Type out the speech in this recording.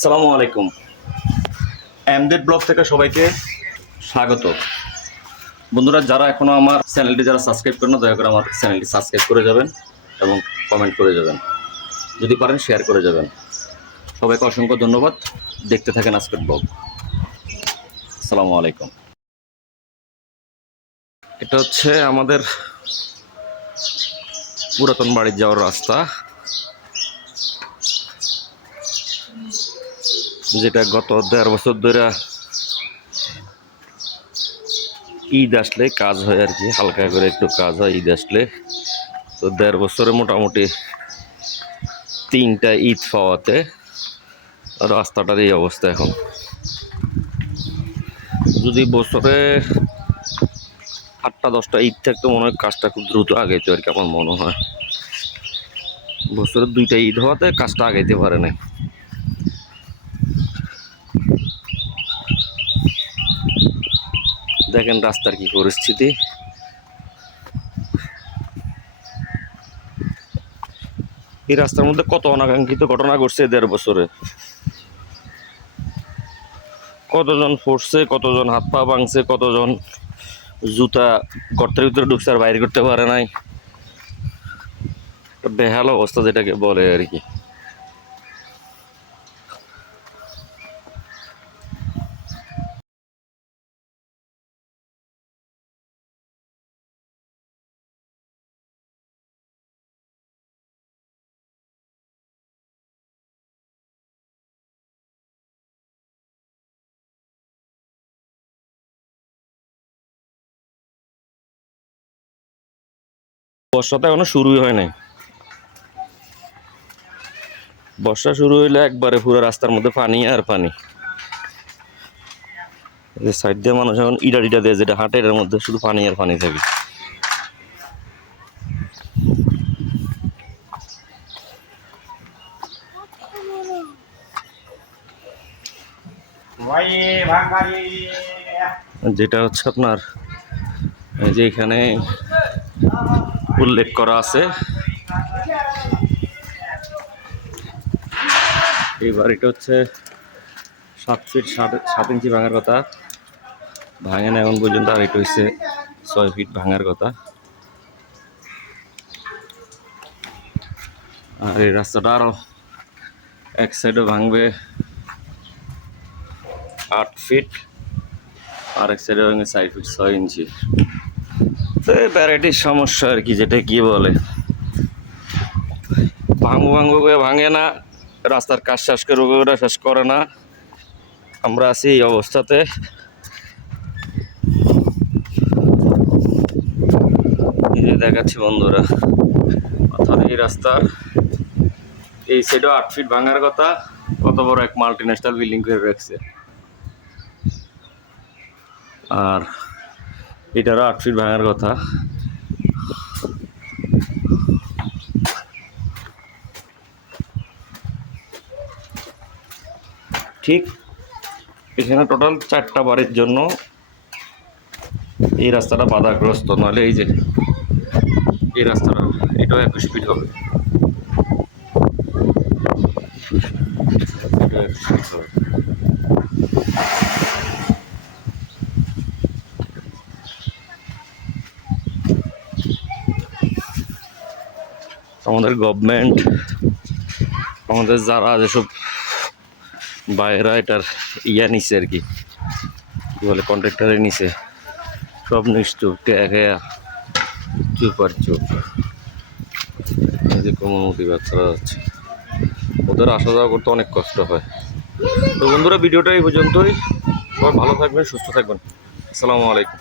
আসসালামু আলাইকুম। MZ blog থেকে সবাইকে স্বাগত। বন্ধুরা, যারা এখনও আমার চ্যানেলটি সাবস্ক্রাইব করেন না, দয়া করে আমার চ্যানেলটি সাবস্ক্রাইব করে যাবেন এবং কমেন্ট করে যাবেন, যদি পারেন শেয়ার করে যাবেন। সবাইকে অসংখ্য ধন্যবাদ। দেখতে থাকেন আজকের ব্লগ। আসসালামু আলাইকুম। এটা হচ্ছে আমাদের পুরাতন বাড়ির যাওয়ার রাস্তা, যেটা গত 1.5 বছর ধরে ঈদ আসলে কাজ হয় আর কি, হালকা করে একটু কাজ হয় ঈদ আসলে। তো 1.5 বছরে মোটামুটি 3টা ঈদ পাওয়াতে রাস্তাটার এই অবস্থা। এখন যদি বছরে 8টা-10টা ঈদ থাকতো মনে হয় কাজটা খুব দ্রুত আগাইতো আর কি, আমার মনে হয়। বছরে 2টা ঈদ হওয়াতে কাজটা আগাইতে পারে না। দেখেন রাস্তার কি পরিস্থিতি। এই রাস্তার মধ্যে কত অনাকাঙ্ক্ষিত ঘটনা ঘটছে 1.5 বছরে। কতজন পড়ছে, কতজন হাত পা ভাঙছে, কতজন জুতা গর্তের ভিতরে ঢুকছে আর বাইরে করতে পারে নাই। বেহাল অবস্থা যেটাকে বলে আর কি। বর্ষাটা এখনো শুরুই হয় নাই। বর্ষা শুরু হইলে একবারে পুরো রাস্তার মধ্যে পানি আর পানি। এই সাইড দিয়ে মানুষ এখন ইটা দিয়ে যেটা হাঁটে, এর মধ্যে শুধু পানি আর পানি থাকে। যেটা হচ্ছে আপনার এই যে এখানে উল্লেখ করা আছে, এই বাড়িটা হচ্ছে 7 ফিট 7 ইঞ্চি ভাঙার কথা, ভাঙে না এখন পর্যন্ত। আর এটা হচ্ছে 6 ফিট ভাঙার কথা। আর এই রাস্তাটা আরও এক সাইডে ভাঙবে 8 ফিট, আর এক সাইডে ভাঙবে 4 ফিট 6 ইঞ্চি। তো এই ভ্যারাইটির সমস্যা আর কি, যেটা কি বলে ভাঙবো ভাঙে না, রাস্তার কাজ শেষ করবো ওরা শেষ করে না। আমরা আছি এই অবস্থাতে। দেখাচ্ছি বন্ধুরা, অর্থাৎ এই রাস্তার এই সাইডেও 8 ফিট ভাঙার কথা। কত বড় এক মাল্টি ন্যাশনাল বিল্ডিং করে রাখছে। আর এটারও 8 ফিট ভাঙার কথা। ঠিক এখানে টোটাল 4টা বাড়ির জন্য এই রাস্তাটা বাধাগ্রস্ত। নাহলে এই যে এই রাস্তাটা, এটাও 21 ফিট হবে। আমাদের গভর্নমেন্ট, আমাদের যারা যেসব বাইরা এটার নিছে আর কি, কি বলে কন্ট্রাক্টারে নিছে, সব নিশ্চুপ চুপ আর চুপ। এই যে কমিউনিটি বাচ্চারা যাচ্ছে, ওদের আসা যাওয়া করতে অনেক কষ্ট হয়। তো বন্ধুরা, ভিডিওটা এই পর্যন্তই। সবাই ভালো থাকবেন, সুস্থ থাকবেন। আসসালামু আলাইকুম।